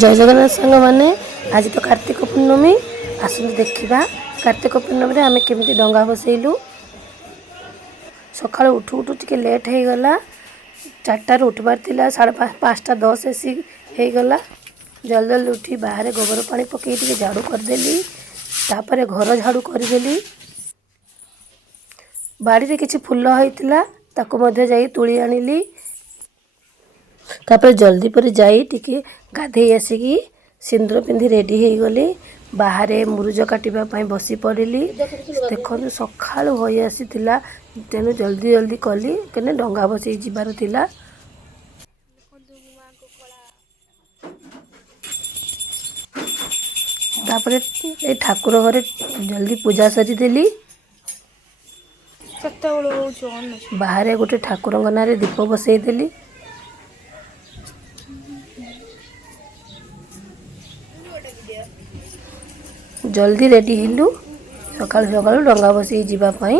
जय जगन्नाथ सांग मैंने आज तो कार्तिक पूर्णमी आसतु देखा कार्तिक पूर्णमी आम केमी डंगा बसैलु। सका उठू उठू टे लेट हो गला 4टार उठबार थिला 5:30 ऐसी गला। जल्दी जल्दी उठी बाहर गोबर पानी पकई टे झाड़ू करदेली तापर घर झाड़ू करदेली। बाड़ी किसी फूल होता ताकू जाई तुली आनिली। तापर जल्दी पर जाई टिके गाधे आसिकी सिंदूर पिंधि रेडी हो गली। बाहर मुरुज काटा बसी पड़िली। देखो सका हो आसी तेणु जल्दी जल्दी कली कहीं डंगा बसई जीवार थिला। तापर ए ठाकुर घरे जल्दी पूजा सरीदेली। बाहर गोटे ठाकुर ना दीप बसईदेली। जल्दी रेडी हेलु सकाल सकाल डंगा बसई जीवाई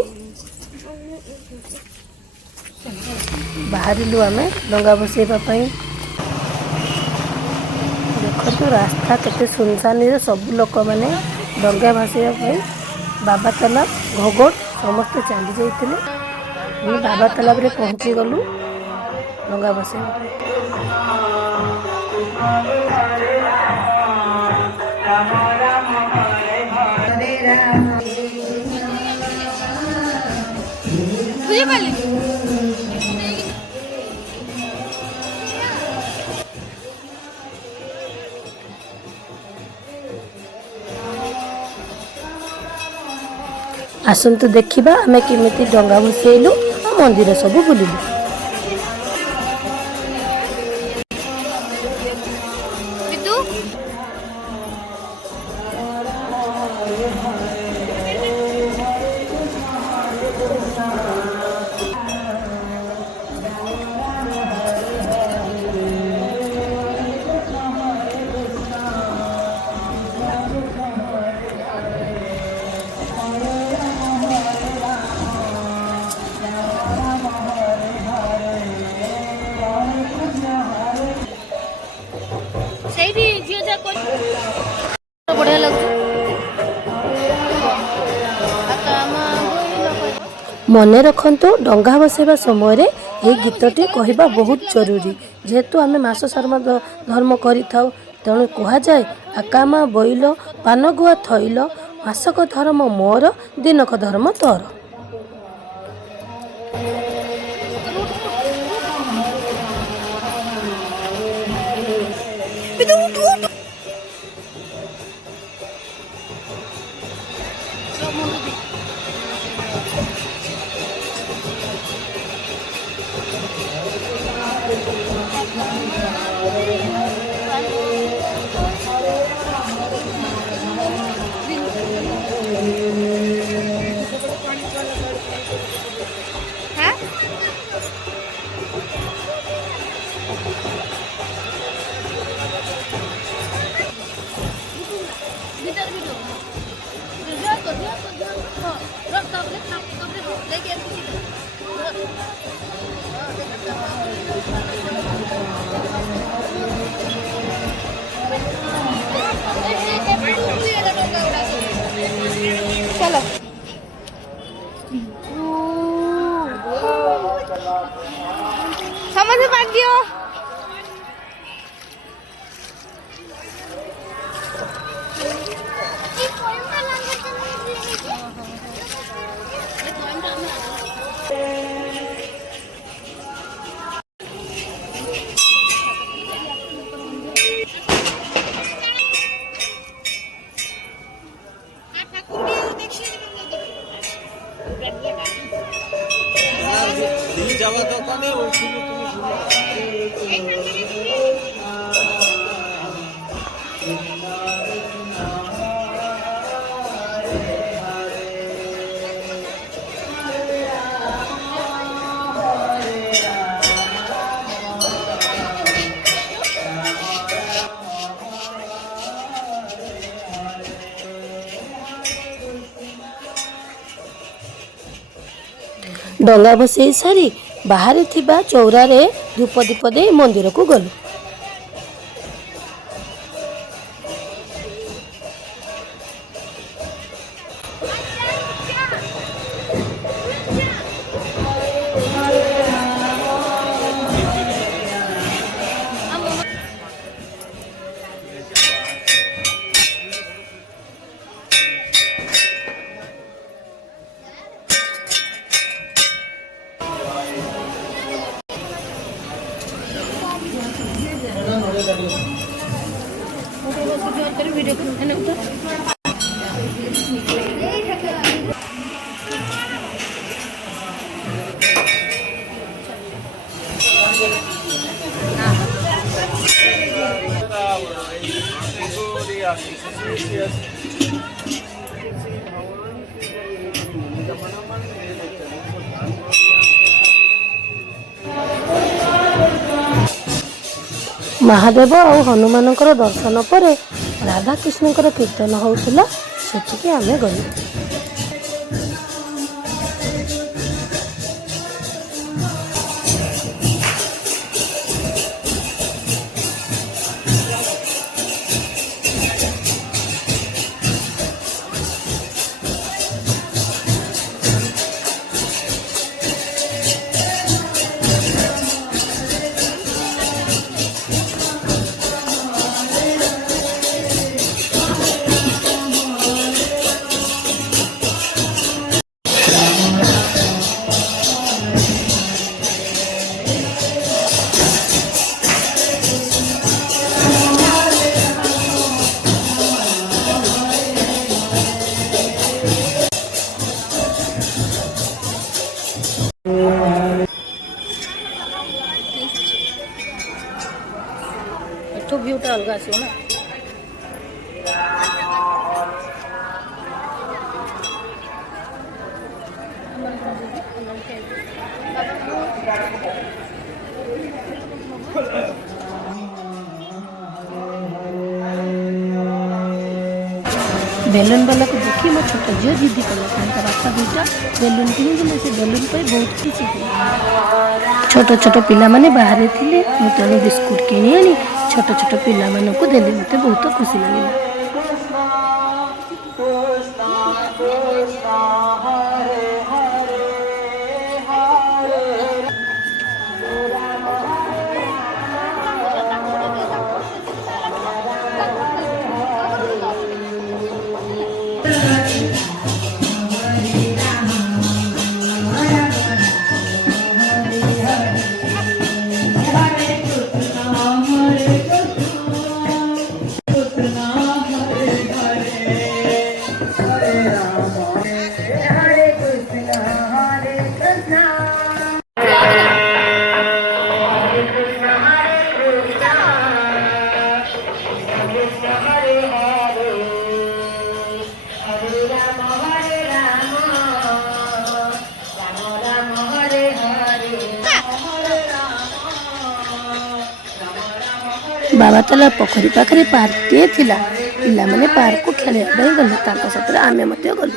बाहरिलु आमे डंगा बसैवाई। देखो रास्ता केते सुनसान सब लोक मैंने डंगा भसैवाई बाबा तालाब घोगट समस्ते चली जाते। बाबा तालाब रे पहुँची गलु डंगा बसैवाई। आसतु देखा आम केमी डंगा भसैलु मंदिर सब बुलिलु। मन रखु डंगा बसैवा समय ये गीतटी कहवा बहुत जरूरी। जेहेतु आम मास शर्मा धर्म करें तेणु कहुए आकामा बोइल पान गुआ थैल मासक धर्म मोर दिनक धर्म तोर। चलो समझ पा दियो। जावा तो कने डंगा बसई सारी बाहर थिबा चौरा रे धूप दीप दे मंदिर को गलु। महादेव ଆଉ ହନୁମାନଙ୍କର ଦର୍ଶନ ପରେ ରାଧାକୃଷ୍ଣଙ୍କର କୀର୍ତ୍ତନ ହେଉଥିଲା, ସେଠିକି ଆମେ ଗଲୁ। ଏଠୁ ଭିଉଟା ଅଲଗା ଆସିବ ନା। ବେଲୁନ ବାଲାକୁ ଦେଖି ମୋ ଛୋଟ ଝିଅ ଜିଦି କଲା, ତାଙ୍କ ବାପା ଦୁଇଟା ବେଲୁନ କିଣିଥିଲେ, ସେ ବେଲୁନ ପାଇଁ ବହୁତ ଖୁସି ଥିଲେ। ଛୋଟ ଛୋଟ ପିଲାମାନେ ବାହାରେ ଥିଲେ, ମୁଁ ତେଣୁ ବିସ୍କୁଟ କିଣି ଆଣି ଛୋଟ ଛୋଟ ପିଲାମାନଙ୍କୁ ଦେଲି, ମୋତେ ବହୁତ ଖୁସି ଲାଗିଲା। ବାବାତଲା ପୋଖରୀ ପାଖରେ ପାର୍କଟିଏ ଥିଲା, ପିଲାମାନେ ପାର୍କକୁ ଖେଳିବା ପାଇଁ ଗଲେ, ତାଙ୍କ ସାଥିରେ ଆମେ ମଧ୍ୟ ଗଲୁ।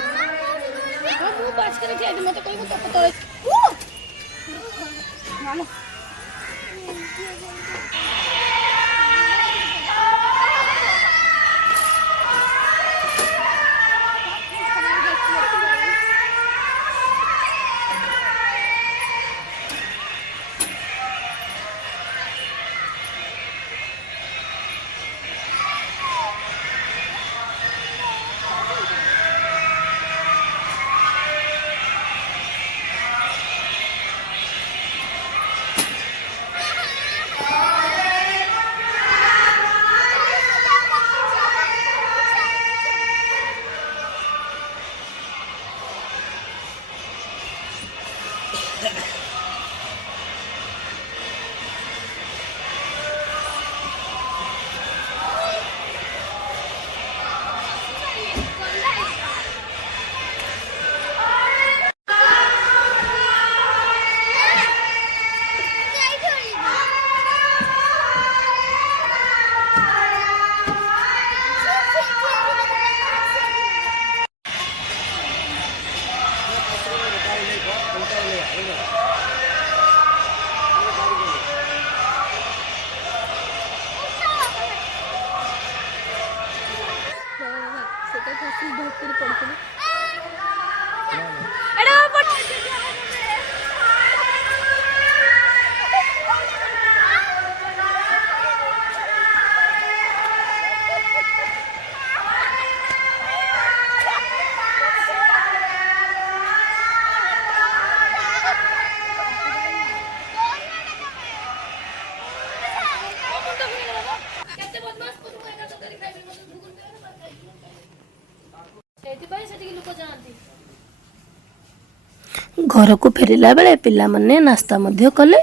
ଘରକୁ ଫେରିଲା ବେଳେ ପିଲାମାନେ ନାସ୍ତା ମଧ୍ୟ କଲେ।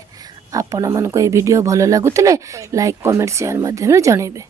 ଆପଣମାନଙ୍କୁ ଏହି ଭିଡ଼ିଓ ଭଲ ଲାଗୁଥିଲେ ଲାଇକ୍ କମେଣ୍ଟ ସେୟାର ମାଧ୍ୟମରେ ଜଣାଇବେ।